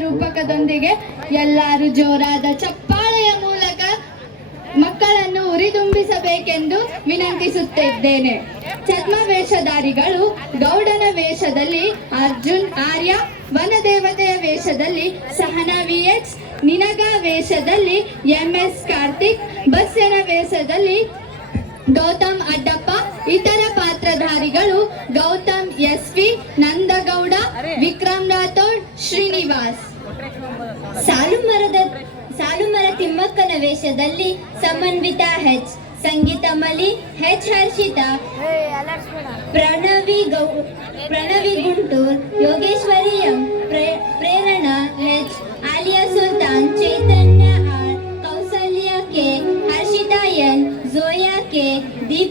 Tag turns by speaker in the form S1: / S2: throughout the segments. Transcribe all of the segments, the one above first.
S1: ರೂಪಕದೊಂದಿಗೆ ಎಲ್ಲರೂ ಜೋರಾದ ಚಪ್ಪಾಳೆಯ ಮೂಲಕ ಮಕ್ಕಳನ್ನು ಉರಿದುಂಬಿಸಬೇಕೆಂದು ವಿನಂತಿಸುತ್ತಿದ್ದೇನೆ. ಚರ್ಮ ವೇಷಧಾರಿಗಳು ಗೌಡನ ವೇಷದಲ್ಲಿ ಅರ್ಜುನ್ ಆರ್ಯ, ವನದೇವತೆಯ ವೇಷದಲ್ಲಿ ಸಹನಾ ವಿ ಎಚ್ ನಿನಗ ವೇಷದಲ್ಲಿ ಎಂ ಎಸ್ ಕಾರ್ತಿಕ್ ಬಸ್ಸನ ವೇಷದಲ್ಲಿ ಗೌತಮ್ ಅಡ್ಡಪ್ಪ, ಇತರ ಪಾತ್ರಧಾರಿಗಳು ಗೌತಮ್ ಎಸ್ ವಿ ನಂದಗೌಡ, ವಿಕ್ರಮ್ ರಾಥೋಡ್, ಶ್ರೀನಿವಾಸ್.
S2: ಸಾಲುಮರದ, ಸಾಲುಮರ ತಿಮ್ಮಕ್ಕನ ವೇಷದಲ್ಲಿ ಸಮನ್ವಿತಾ ಹೆಚ್, ಸಂಗೀತ ಮಲಿ, ಹೆಚ್ ಹರ್ಷಿತಾ, ಪ್ರಣವಿ ಗೌ, ಪ್ರಣವಿ ಗುಂಟೂರ್, ಯೋಗೇಶ್ವರಿ ಎಂ, ಪ್ರೇ-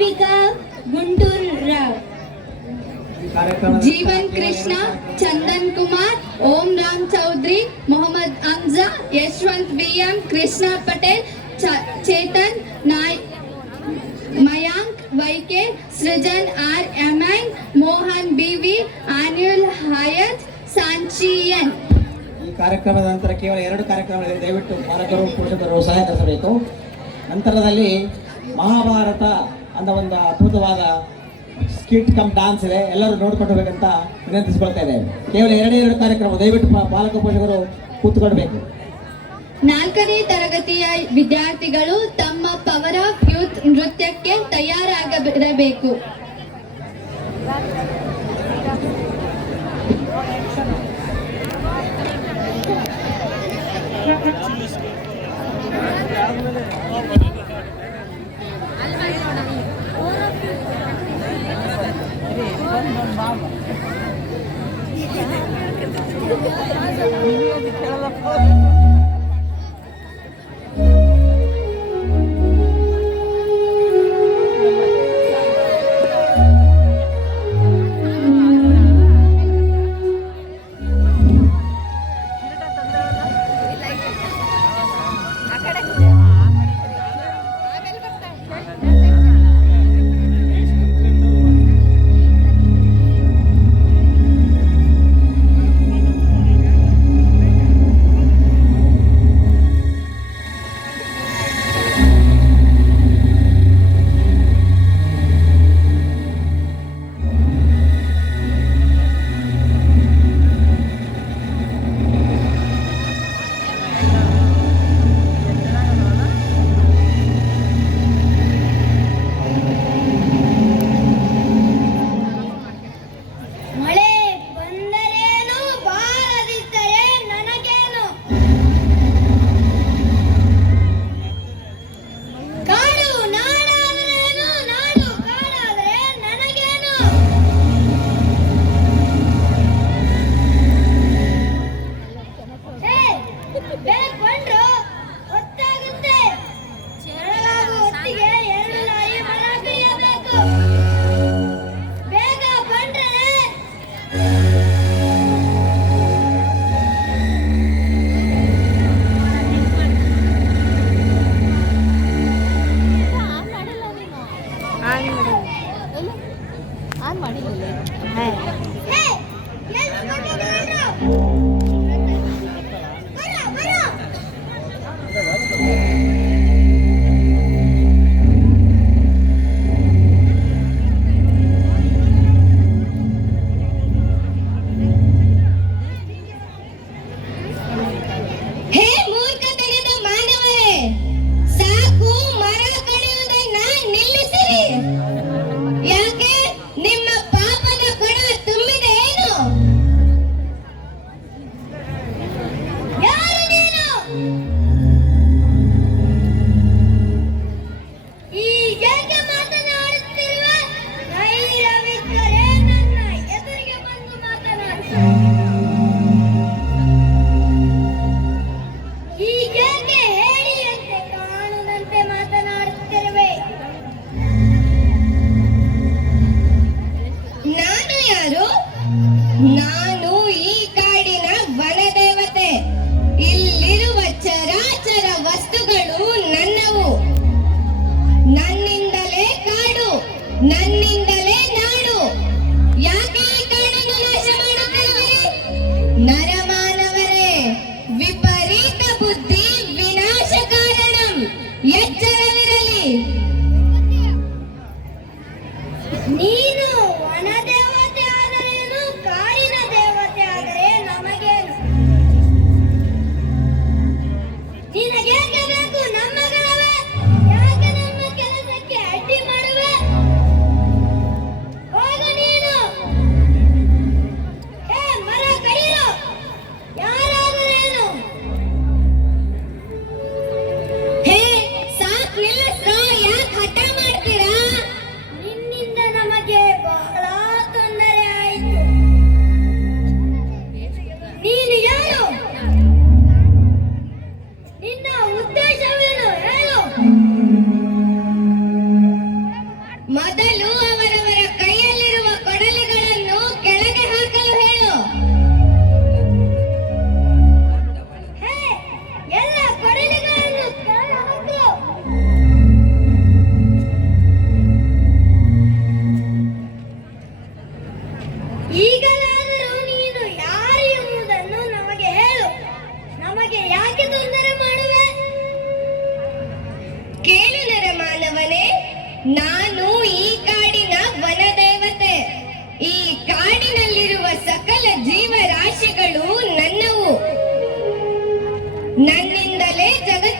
S2: ದೀಪಿಕಾ ಗುಂಟೂರ್ ರಾವ್.
S1: ಜೀವನ್ ಕೃಷ್ಣ, ಚಂದನ್ ಕುಮಾರ್, ಓಂ ರಾಮ್ ಚೌಧರಿ, ಮೊಹಮ್ಮದ್ ಅಂಜಾ ಯಶವಂತ್ ಬಿ ಎಂ ಕೃಷ್ಣ ಪಟೇಲ್ ಚೇತನ್ ನಾಯ್, ಮಯಾಂಕ್ ವೈಕೆ, ಸೃಜನ್ ಆರ್ ಎಮೈನ್ ಮೋಹನ್ ಬಿವಿ ಆನ್ಯುಲ್ ಹಯತ್ ಸಾಂಚಿಯನ್
S3: ಈ ಕಾರ್ಯಕ್ರಮದ ನಂತರ ಕೇವಲ ಎರಡು ಕಾರ್ಯಕ್ರಮಗಳಿವೆ. ದಯವಿಟ್ಟು ಪಾಲಕರು ಪೋಷಕರು ನಡೆಸಬೇಕು ನಂತರದಲ್ಲಿ ಮಹಾಭಾರತ ಅಂತ ಒಂದು ಅದ್ಭುತವಾದ ಸ್ಕಿಟ್ ಕಮ್ ಡಾನ್ಸ್ ಇದೆ. ಎಲ್ಲರೂ ನೋಡ್ಕೊಂಡು ಹೋಗ್ಬೇಕಂತ ವಿನಂತಿಸ್ಕೊಳ್ತಾ ಇದೆ ಕೇವಲ ಎರಡೇ ಎರಡು ಕಾರ್ಯಕ್ರಮ ದಯವಿಟ್ಟು ಪಾಲಕ ಪೋಷಕರು ಕೂತ್ಕೊಳ್ಬೇಕು.
S1: ನಾಲ್ಕನೇ ತರಗತಿಯ ವಿದ್ಯಾರ್ಥಿಗಳು ತಮ್ಮ ಪವರ್ ಆಫ್ ಯೂತ್ ನೃತ್ಯಕ್ಕೆ
S4: ತಯಾರಾಗಬಿರಬೇಕು Thank you. Vamos. 别管了。Mother ನನ್ನಿಂದಲೇ
S2: ಜಗತ್ತು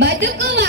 S2: Baju ko